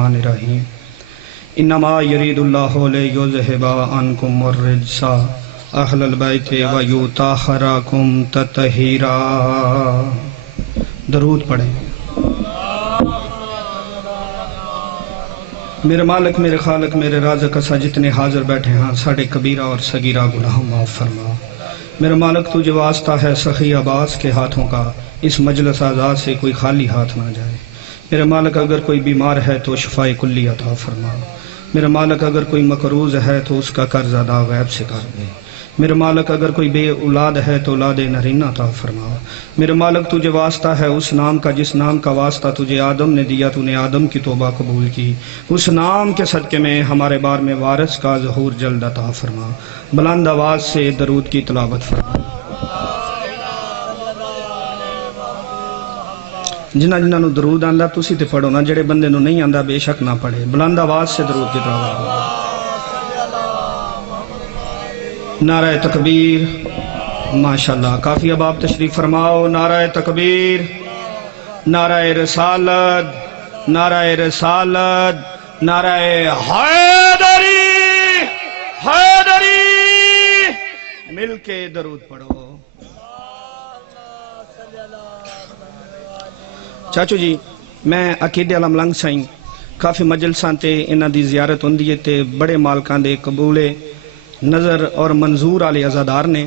الرحیم انما یریداللہ لیذھب عنکم الرجس اہل البیت ویطہرکم تطہیرا۔ درود پڑھیں۔ میرے مالک، میرے خالق، میرے رازق، اسا جتنے حاضر بیٹھے ہیں ساڑھے کبیرہ اور صغیرہ گناہ معاف فرما۔ میرے مالک تجھے واسطہ ہے سخی عباس کے ہاتھوں کا، اس مجلس آزاد سے کوئی خالی ہاتھ نہ جائے۔ میرے مالک اگر کوئی بیمار ہے تو شفاء کلی عطا فرما۔ میرے مالک اگر کوئی مقروض ہے تو اس کا قرض ادا غیب سے کر دے۔ میرے مالک اگر کوئی بے اولاد ہے تو اولاد نرینہ عطا فرما۔ میرے مالک تجھے واسطہ ہے اس نام کا جس نام کا واسطہ تجھے آدم نے دیا، تو نے آدم کی توبہ قبول کی، اس نام کے صدقے میں ہمارے بار میں وارث کا ظہور جلد عطا فرما۔ بلند آواز سے درود کی تلاوت فرما۔ جنہ نو درود آندا تسی تے پڑھو نا، جڑے بندے نو نہیں آندا بے شک نہ پڑھے۔ بلند آواز سے درود کی تلاوت فرما۔ نعرہ تکبیر۔ ماشاءاللہ، کافی اب آپ تشریف فرماؤ۔ نعرہ تکبیر، نعرہ رسالت، نعرہ رسالت، نعرہ حیدری، حیدری۔ مل کے درود پڑھو۔ چاچو جی، میں عقیدے والا ملنگ سائیں، کافی مجلساں تے انہاں دی زیارت ہوندی ہے تے بڑے مالکاں دے قبولے نظر اور منظور والے عزادار نے۔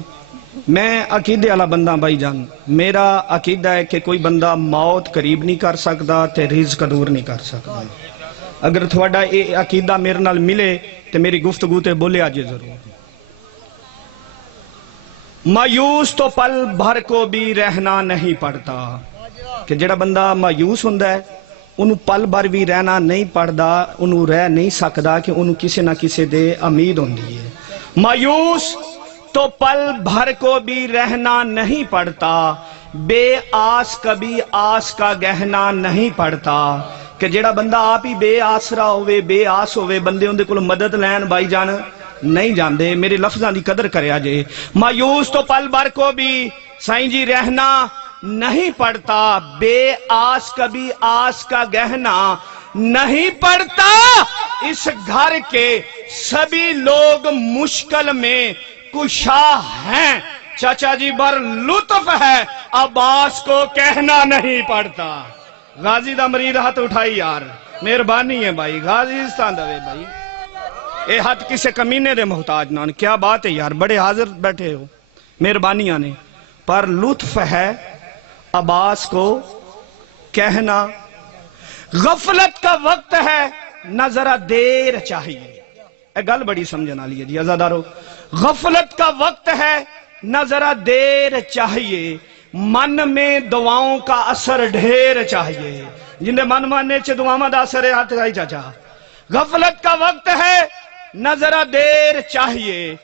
میں عقیدے والا بندہ بھائی جان، میرا عقیدہ ہے کہ کوئی بندہ موت قریب نہیں کر سکتا تے رزق دور نہیں کر سکتا۔ اگر تھوڑا یہ عقیدہ میرے نال ملے تے میری گفتگو تے بولے آجے ضرور۔ مایوس تو پل بھر کو بھی رہنا نہیں پڑتا، کہ جڑا بندہ مایوس ہوندا ہے انہوں پل بھر بھی رہنا نہیں پڑتا، انہوں رہ نہیں سکتا کہ انہوں کسی نہ کسی دے امید ہوندی ہے۔ مایوس تو پل بھر کو بھی رہنا نہیں پڑتا، بے آس کبھی آس کا گہنا نہیں پڑتا، کہ جڑا بندہ آپ ہی بے آسرا ہوئے، بے آس ہوئے، بندے ان دے کول مدد لین بھائی جان نہیں جاندے۔ میرے لفظاں دی قدر کرے آجے۔ مایوس تو پل بھر کو بھی سائیں جی رہنا نہیں پڑتا، بے آس کبھی آس کا گہنا نہیں پڑتا، اس گھر کے سبھی لوگ مشکل میں کشا ہیں، چاچا جی بر لطف ہے عباس کو کہنا نہیں پڑتا۔ غازی دا مرید ہاتھ اٹھائی یار، مہربانی ہے بھائی، غازی استان دوے بھائی، اے ہاتھ کسے کمینے دے محتاج نہ، کیا بات ہے یار، بڑے حاضر بیٹھے ہو، مہربانی آنے پر لطف ہے عباس کو کہنا۔ غفلت کا وقت ہے نہ ذرا دیر چاہیے، اے گل بڑی سمجھنا لیے جی عزادارو۔ غفلت کا وقت ہے نہ ذرا دیر چاہیے، من میں دعاؤں کا اثر ڈھیر چاہیے۔ جن دے من ماننے چھے دعاؤں دا اثر ہے ہاتھ گائی چاچا۔ غفلت کا وقت ہے نہ ذرا دیر چاہیے،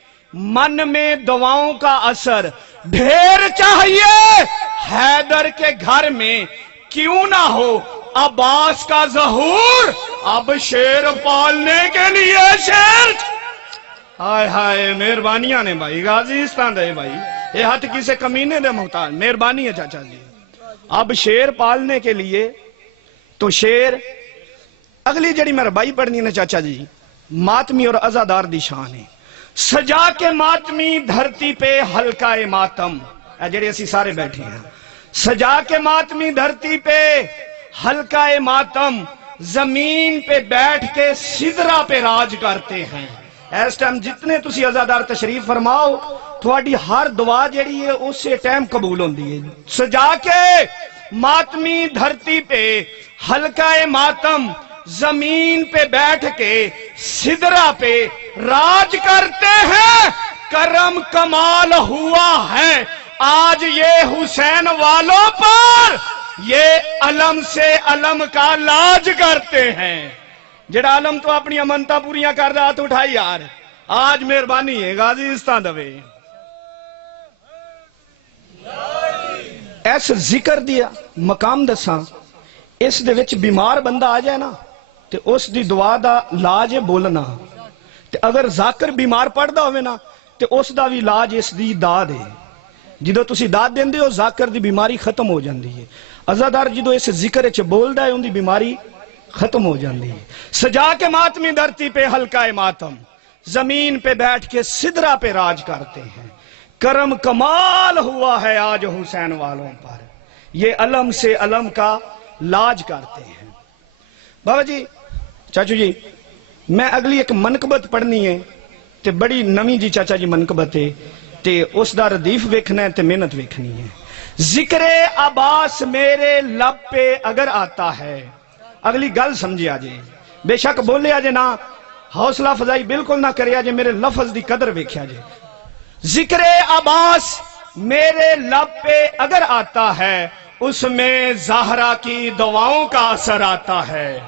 من میں دعاؤں کا اثر ڈھیر چاہیے، حیدر کے گھر میں کیوں نہ ہو عباس کا ظہور، اب شیر پالنے کے لیے شیر۔ ہائے ہائے مہربانیاں نے بھائی، غازی استان دے بھائی، یہ ہاتھ کسے کمینے دے محتاج، مہربانی ہے چاچا جی۔ اب شیر پالنے کے لیے تو شیر، اگلی جڑی میرا بھائی پڑھنی ہے چاچا جی، ماتمی اور عزادار دی شان ہے۔ سجا کے ماتمی دھرتی پہ ہلکا ماتم، اے جڑے اسی سارے بیٹھے ہیں، سجا کے ماتمی دھرتی پہ ہلکا ماتم، زمین پہ بیٹھ کے سدرہ پہ راج کرتے ہیں۔ اس ٹائم جتنے تسی عزادار تشریف فرماؤ، تھوڑی ہر دعا جڑی ہے اسے ٹائم قبول ہوندی ہے۔ سجا کے ماتمی دھرتی پہ ہلکا ماتم، زمین پہ بیٹھ کے سدرہ پہ راج کرتے ہیں، کرم کمال ہوا ہے آج یہ حسین والوں پر، یہ علم سے علم کا لاج کرتے ہیں۔ جڑا علم تو اپنی امنتا پوریاں کر رہا تو اٹھائی یار، آج مہربانی ہے غازی استان دوے۔ ایس ذکر دیا مقام دساں، اس دے وچ بیمار بندہ آ جائے نا تے اس دی دعا دا لاج بولنا، تے اگر ذاکر بیمار پڑھدا ہوئے نا تے اس دا بھی لاج اس دی داد ہے۔ جدو تسی داد دیندے ہو ذاکر دی بیماری ختم ہو جاندی ہے۔ عزادار جدو اس ذکر اچھ بولدا ہے ان دی بیماری ختم ہو جاندی ہے۔ سجا کے ماتمی دھرتی پہ حلقہ ماتم، زمین پہ بیٹھ کے سدرا پہ راج کرتے ہیں۔ کرم کمال ہوا ہے آج حسین والوں پر، یہ علم سے علم کا لاج کرتے ہیں۔ بابا جی، چاچو جی، میں اگلی ایک منقبت پڑھنی ہے تے بڑی نمی جی چاچا جی منقبت ہے تے اس دا ردیف ویکھنا ہے تے محنت ویکھنی ہے۔ ذکر عباس میرے لب پہ اگر آتا ہے، اگلی گل سمجھے آجے، بے شک بولے آجے نہ حوصلہ فضائی بالکل نہ کرے آجے، میرے لفظ دی قدر ویکھے آجے۔ ذکر عباس میرے لب پہ اگر آتا ہے، اس میں زہرا کی دعاؤں کا اثر آتا ہے۔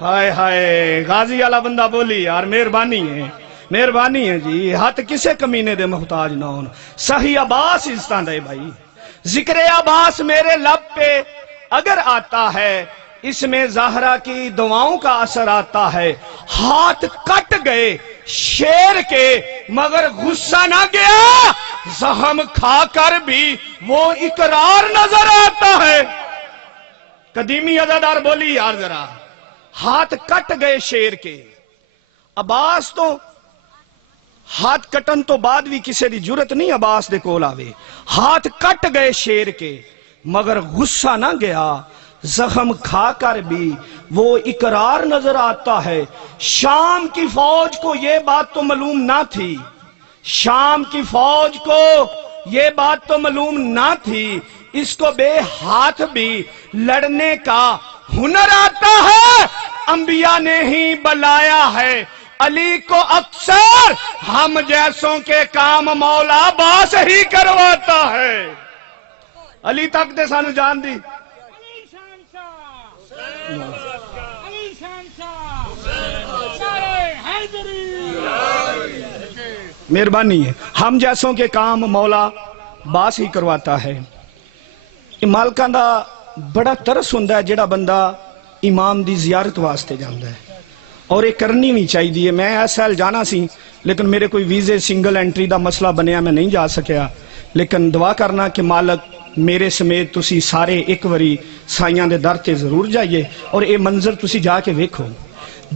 ہائے ہائے، غازی والا بندہ بولی یار، مہربانی ہے، مہربانی ہے جی، ہاتھ کسے کمینے دے محتاج نہ ہون، صحیح عباس عزتاں دے بھائی۔ ذکر عباس میرے لب پہ اگر آتا ہے، اس میں زہرا کی دعاؤں کا اثر آتا ہے۔ ہاتھ کٹ گئے شیر کے مگر غصہ نہ گیا، زخم کھا کر بھی وہ اقرار نظر آتا ہے۔ قدیمی عزادار بولی یار ذرا، ہاتھ کٹ گئے شیر کے۔ عباس تو ہاتھ کٹن تو بعد بھی کسی دی جرت نہیں عباس دے کول آوے۔ ہاتھ کٹ گئے شیر کے مگر غصہ نہ گیا، زخم کھا کر بھی وہ اقرار نظر آتا ہے۔ شام کی فوج کو یہ بات تو معلوم نہ تھی، شام کی فوج کو یہ بات تو معلوم نہ تھی، اس کو بے ہاتھ بھی لڑنے کا ہنر آتا ہے۔ انبیاء نے ہی بلایا ہے علی کو اکثر، ہم جیسوں کے کام مولا عباس ہی کرواتا ہے۔ علی تک دے سانو جان دی، مہربانی ہے، ہم جیسوں کے کام مولا باس ہی کرواتا ہے۔ مالکاں دا بڑا ترس ہوندا ہے جڑا بندہ امام دی زیارت واسطے جاندا ہے، اور یہ کرنی بھی چاہیے۔ میں ایسا جانا سی لیکن میرے کوئی ویزے سنگل انٹری دا مسئلہ بنیا، میں نہیں جا سکیا، لیکن دعا کرنا کہ مالک میرے سمیت تسی سارے ایک وری سائیاں دے در تے ضرور جائیے اور اے منظر تسی جا کے ویکھو۔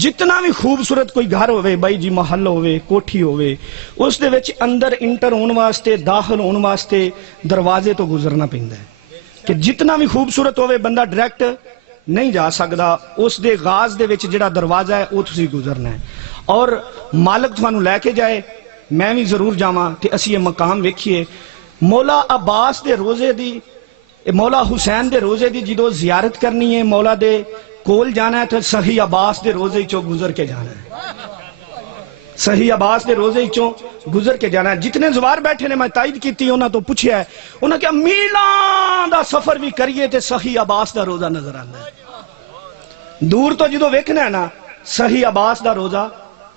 جتنا بھی خوبصورت کوئی گھر ہوئے بائی جی، محل ہوئے، کوٹھی ہوئے، اس دے وچ اندر انٹر ہون واسطے، داخل ہون واسطے دروازے تو گزرنا پیندا ہے، کہ جتنا بھی خوبصورت ہوئے بندہ ڈائریکٹ نہیں جا سکدا، اس دے غاز دے وچ جڑا دروازہ ہے وہ تسی گزرنا ہے، اور مالک تھانو لے کے جائے، میں بھی ضرور جاواں تے اسی یہ مقام ویکھیے۔ مولا عباس دے روزے دی، مولا حسین دے روزے دی جدو زیارت کرنی ہے، مولا دے کول جانا ہے تو صحیح عباس دے روزے چو گزر کے جانا ہے، صحیح عباس دے روزے چو گزر کے جانا ہے۔ جتنے زوار بیٹھے نے میں تائید کیتی، انہاں تو پوچھیا ہے، انہاں کہا میلاں دا سفر بھی کریے تے صحیح عباس دا روزہ نظر آنا ہے، دور تو جدو ویکھنا ہے نا صحیح عباس دا روزہ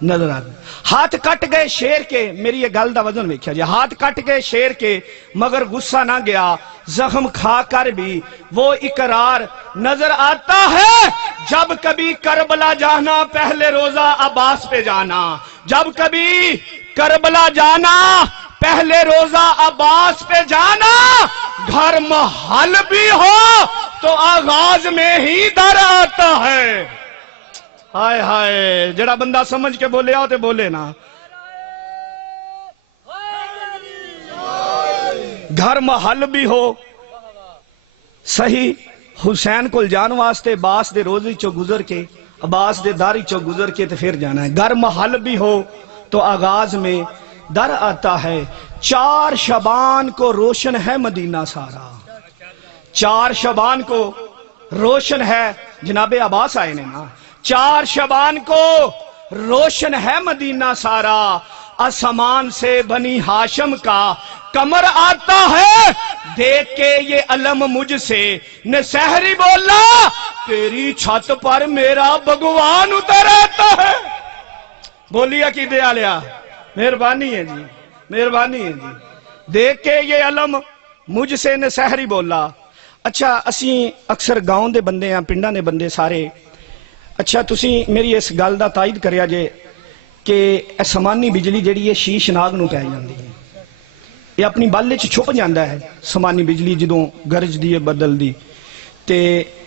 نظر آنا۔ ہاتھ کٹ گئے شیر کے، میری یہ گل دا وزن ویکھیا جی، ہاتھ کٹ گئے شیر کے مگر غصہ نہ گیا، زخم کھا کر بھی وہ اقرار نظر آتا ہے۔ جب کبھی کربلا جانا پہلے روزہ عباس پہ جانا، جب کبھی کربلا جانا پہلے روزہ عباس پہ جانا، گھر محل بھی ہو تو آغاز میں ہی در آتا ہے۔ ہائے ہائے، جڑا بندہ سمجھ کے بولے آؤ تے بولے نا، گھر محل بھی ہو، صحیح حسین کو جان واسطے باس دے روزی چو گزر کے، عباس دے داری چو گزر کے تے پھر جانا ہے۔ گھر محل بھی ہو تو آغاز میں در آتا ہے۔ 4 شعبان کو روشن ہے مدینہ سارا، 4 شعبان کو روشن ہے، جناب عباس آئے نے نا، 4 شعبان کو روشن ہے مدینہ سارا، آسمان سے بنی ہاشم کا کمر آتا ہے، دیکھ کے یہ علم مجھ سے نسحری بولا، تیری چھت پر میرا بھگوان اتر آتا ہے۔ بولی عقیدے آلیا، مہربانی ہے جی، مہربانی ہے جی، دیکھ کے یہ علم مجھ سے نسحری بولا۔ اچھا اسی اکثر گاؤں دے بندے ہیں، پنڈاں دے بندے سارے، اچھا تسی میری اس گل دا تائید کریا جے کہ سمانی بجلی جڑی ہے شیش ناگ نو پہ جاندی ہے، یہ اپنی بل وچ چھپ جاندا ہے سمانی بجلی جدوں گرج دی ہے بدل دی، تے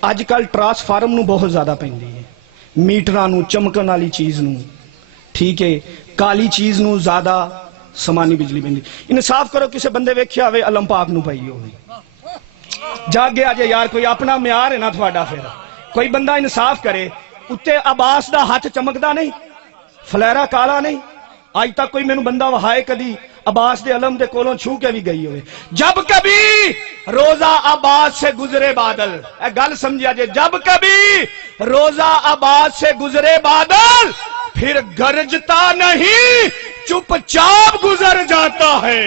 اج کل ٹرانسفارم نو بہت زیادہ پیندی ہے، میٹراں نو چمکن والی چیز نو، ٹھیک ہے، کالی چیز نو زیادہ سمانی بجلی پیندی۔ انصاف کرو، کسے بندے ویکھیا ہوئے علم پاک نو پئی ہوئے، جاگے آجے یار، کوئی اپنا معیار ہے نا تھوڑا، پھر کوئی بندہ انصاف کرے۔ اتے عباس دا ہاتھ چمکدا نہیں، فلیرا کالا نہیں، آج تک کوئی مینوں بندہ وہائے کدی عباس دے علم دے کولوں چھو کے بھی گئی ہوئے۔ جب کبھی روزہ عباس سے گزرے بادل، اے گل سمجھا جے، جب کبھی روزہ عباس سے گزرے بادل پھر گرجتا نہیں، چپ چاپ گزر جاتا ہے۔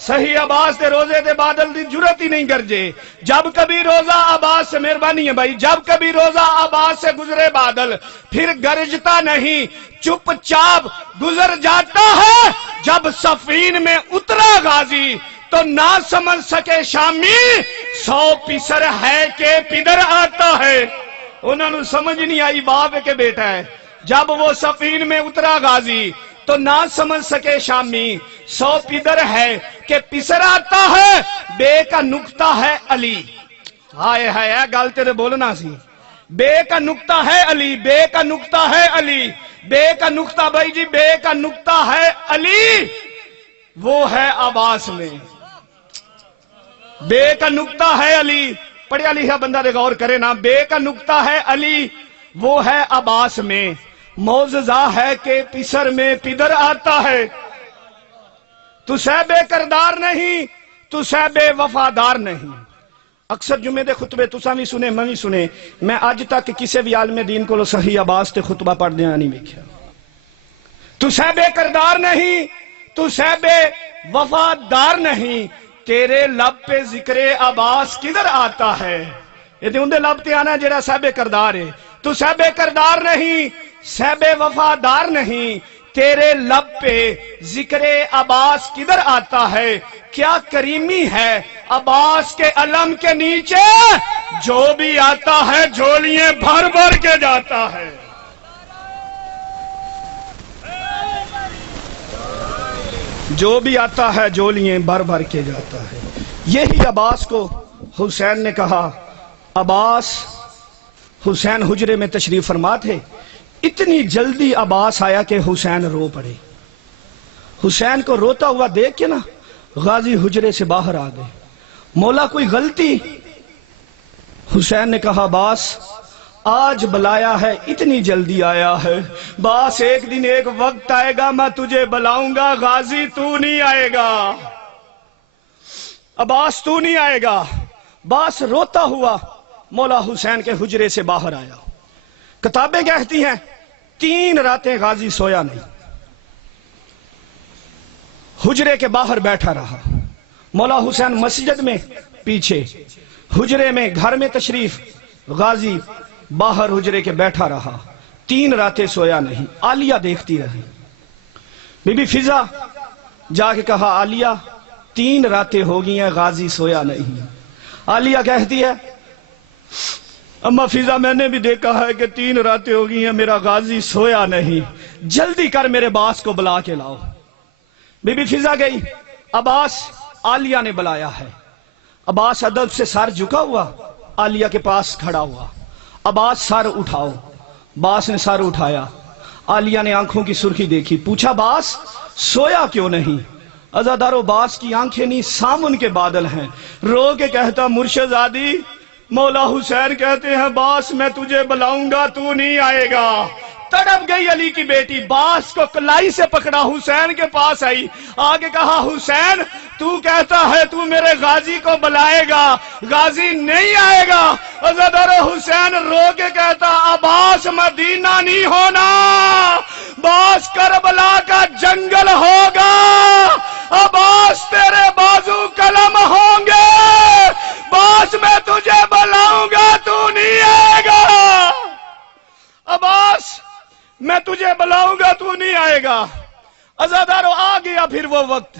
صحیح عباس دے روزے دے بادل دی جرت ہی نہیں گرجے۔ جب کبھی روزہ عباس سے، مہربانی ہے بھائی، جب کبھی روزہ عباس سے گزرے بادل پھر گرجتا نہیں، چپ چاپ گزر جاتا ہے۔ جب سفین میں اترا غازی تو نہ سمجھ سکے شامی، 100 پسر ہے کہ پدر آتا ہے۔ انہوں نے سمجھ نہیں آئی باپ کے بیٹا ہے۔ جب وہ سفین میں اترا غازی تو نہ سمجھ سکے شامی، 100 پدر ہے کہ پسر آتا ہے۔ بے کا نکتہ ہے علی، ہائے ہائے گل تیرے بولنا سی، بے کا نکتہ ہے علی، بے کا نکتہ ہے علی، بے کا نکتہ بھائی جی، بے کا نکتہ ہے علی، وہ ہے عباس میں۔ بے کا نکتہ ہے علی، پڑھیا لکھا بندہ دے غور کرے نا، بے کا نکتہ ہے علی، وہ ہے عباس میں۔ معجزہ ہے کہ پسر میں پدر آتا ہے۔ تو سہ بے کردار نہیں، تو سہ بے وفادار نہیں۔ اکثر جمعے دے خطبے تساں بھی سنے، میں بھی سنے، میں اج تک کسے بھی عالم دین کو صحیح عباس تے خطبہ پڑھ دیا نہیں ویکھیا۔ تو سہ بے کردار نہیں، تو سہ بے وفادار نہیں، تیرے لب پہ ذکر عباس کدھر آتا ہے؟ یہ تے اندے لب تے آنا جڑا سہ بے کردار ہے۔ تو سہ بے کردار نہیں، سہ بے وفادار نہیں، تیرے لب پہ ذکر عباس کدھر آتا ہے؟ کیا کریمی ہے عباس کے علم کے نیچے، جو بھی آتا ہے جھولیاں بھر بھر کے جاتا ہے۔ جو بھی آتا ہے جھولیاں بھر بھر کے جاتا ہے۔ یہی عباس کو حسین نے کہا، عباس، حسین حجرے میں تشریف فرما تھے، اتنی جلدی عباس آیا کہ حسین رو پڑے۔ حسین کو روتا ہوا دیکھ کے نا غازی حجرے سے باہر آ گئے۔ مولا کوئی غلطی؟ حسین نے کہا، عباس آج بلایا ہے، اتنی جلدی آیا ہے، باس ایک دن ایک وقت آئے گا میں تجھے بلاؤں گا، غازی تو نہیں آئے گا، عباس تو نہیں آئے گا۔ باس روتا ہوا مولا حسین کے حجرے سے باہر آیا۔ کتابیں کہتی ہیں 3 راتیں غازی سویا نہیں، حجرے کے باہر بیٹھا رہا۔ مولا حسین مسجد میں پیچھے، حجرے میں گھر میں تشریف، غازی باہر حجرے کے بیٹھا رہا، 3 راتیں سویا نہیں۔ عالیہ دیکھتی رہی، بی بی فضا جا کے کہا، عالیہ 3 راتیں ہو گئی ہیں غازی سویا نہیں۔ عالیہ کہتی ہے، اما فضا میں نے بھی دیکھا ہے کہ 3 راتیں ہو گئی ہیں میرا غازی سویا نہیں، جلدی کر میرے باس کو بلا کے لاؤ۔ بی بی فضا گئی، عباس عالیہ نے بلایا ہے۔ عباس ادب سے سر جھکا ہوا عالیہ کے پاس کھڑا ہوا، عباس سر اٹھاؤ۔ باس نے سر اٹھایا، عالیہ نے آنکھوں کی سرخی دیکھی، پوچھا باس سویا کیوں نہیں؟ عزادارو باس کی آنکھیں نہیں سامن کے بادل ہیں، رو کے کہتا، مرشد زادی مولا حسین کہتے ہیں باس میں تجھے بلاؤں گا تو نہیں آئے گا۔ تڑپ گئی علی کی بیٹی، باس کو کلائی سے پکڑا، حسین کے پاس آئی، آگے کہا، حسین تو کہتا ہے تو میرے غازی کو بلائے گا، غازی نہیں آئے گا۔ عزادار حسین رو کے کہتا، عباس مدینہ نہیں ہونا، باس کربلا کا جنگل ہوگا، عباس تیرے بازو قلم ہوں گے، باس میں تجھے بلاؤں گا تو نہیں آئے گا، عباس میں تجھے بلاؤں گا تو نہیں آئے گا۔ عزادارو آ گیا پھر وہ وقت۔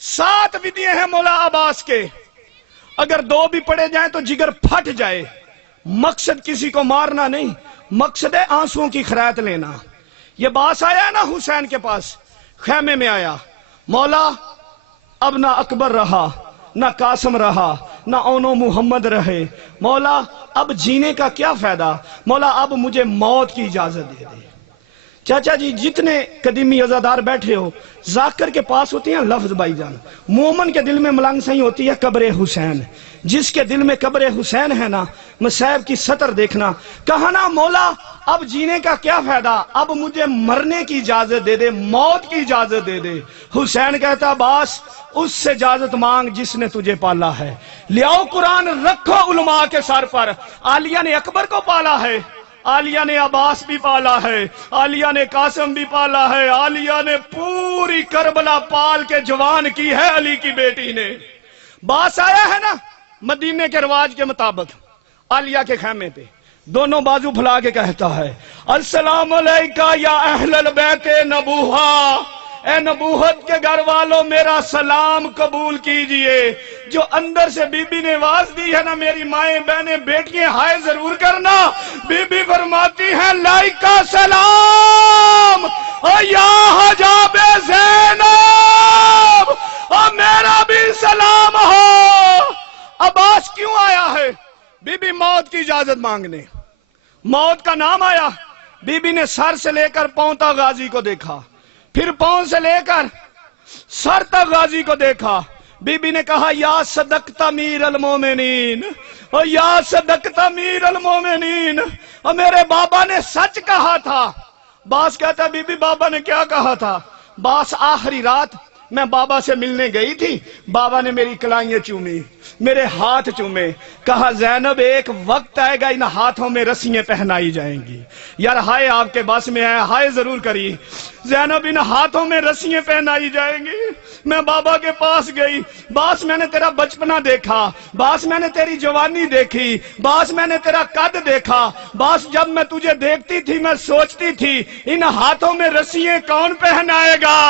7 ودیے ہیں مولا عباس کے، اگر 2 بھی پڑے جائیں تو جگر پھٹ جائے۔ مقصد کسی کو مارنا نہیں، مقصد ہے آنسوں کی خیرات لینا۔ یہ باس آیا ہے نا حسین کے پاس، خیمے میں آیا، مولا اب نہ اکبر رہا، نہ قاسم رہا، نہ اونو محمد رہے، مولا اب جینے کا کیا فائدہ، مولا اب مجھے موت کی اجازت دے دے۔ چاچا جی جتنے قدیمی عزادار بیٹھے ہو، ذاکر کے پاس ہوتی ہیں لفظ بھائی جان، مومن کے دل میں ملنگ سہی ہوتی ہے قبر حسین، جس کے دل میں قبر حسین ہے نا، مصائب کی سطر دیکھنا، کہا نا مولا اب جینے کا کیا فائدہ، اب مجھے مرنے کی اجازت دے دے، موت کی اجازت دے دے۔ حسین کہتا باس اس سے اجازت مانگ جس نے تجھے پالا ہے، لیاؤ قرآن رکھو علماء کے سر پر، عالیہ نے اکبر کو پالا ہے، عالیہ نے عباس بھی پالا ہے، عالیہ نے قاسم بھی پالا ہے، عالیہ نے پوری کربلا پال کے جوان کی ہے علی کی بیٹی نے۔ باس آیا ہے نا مدینے کے رواج کے مطابق عالیہ کے خیمے پہ، دونوں بازو پھلا کے کہتا ہے السلام علیکہ یا اہل البیت نبوہا، اے نبوت کے گھر والوں میرا سلام قبول کیجئے۔ جو اندر سے بی بی نے آواز دی ہے نا میری مائیں بہنیں بیٹیاں ہائے ضرور کرنا، بی بی فرماتی ہیں لائکہ سلام او یا حجاب زینب، اور میرا بھی سلام ہو۔ عباس کیوں آیا ہے؟ بی بی موت کی اجازت مانگنے، موت کا نام آیا، بی بی نے سر سے لے کر پاؤں تک غازی کو دیکھا، پھر پاؤں سے لے کر سر تک غازی کو دیکھا، بی بی نے کہا یا صدقت امیر المومنین، اور یا صدقت امیر المومنین، اور میرے بابا نے سچ کہا تھا۔ باس کہتا بی بی بابا نے کیا کہا تھا؟ باس آخری رات میں بابا سے ملنے گئی تھی، بابا نے میری کلائیاں چومی، میرے ہاتھ چومے، کہا زینب ایک وقت آئے گا ان ہاتھوں میں رسیاں پہنائی جائیں گی۔ یار ہائے آپ کے بس میں ہے، ہائے ضرور کری، زینب ان ہاتھوں میں رسیاں پہنائی جائیں گی۔ میں بابا کے پاس گئی، باس میں نے تیرا بچپنا دیکھا، باس میں نے تیری جوانی دیکھی، باس میں نے تیرا قد دیکھا، باس جب میں تجھے دیکھتی تھی میں سوچتی تھی ان ہاتھوں میں رسیاں کون پہنائے گا۔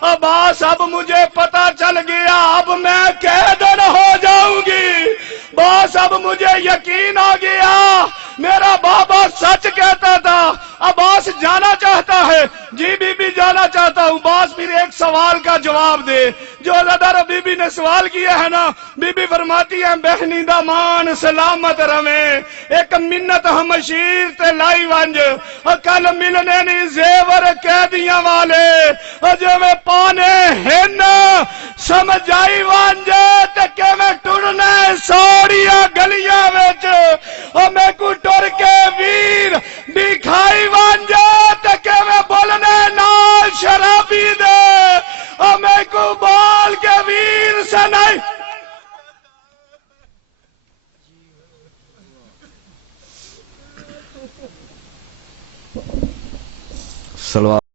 اب باس اب مجھے پتا چل گیا اب میں قیدن ہو جاؤں گی، باس اب مجھے یقین آ گیا میرا بابا سچ کہتا تھا۔ عباس جانا چاہتا ہے، جی بی بی جانا چاہتا ہوں، باس پھر ایک سوال کا جواب دے جو لدر بی بی نے سوال کیا ہے نا۔ بی بی فرماتی ہے بہنی دا مان سلامت رویں، ایک منت ہم شیر تے لائی ونج، کل ملنے نی زیور قیدیاں والے، جو میں پانے ہن سمجھائی ونج تے کہ میں ٹرنے سوڑیاں گلیاں وچ، اور میں کو ٹر کے ویر دکھائی وانجا تے کہ میں بولنے نال شرابی دے، اور میں کو بال کے ویر سنائی سلوات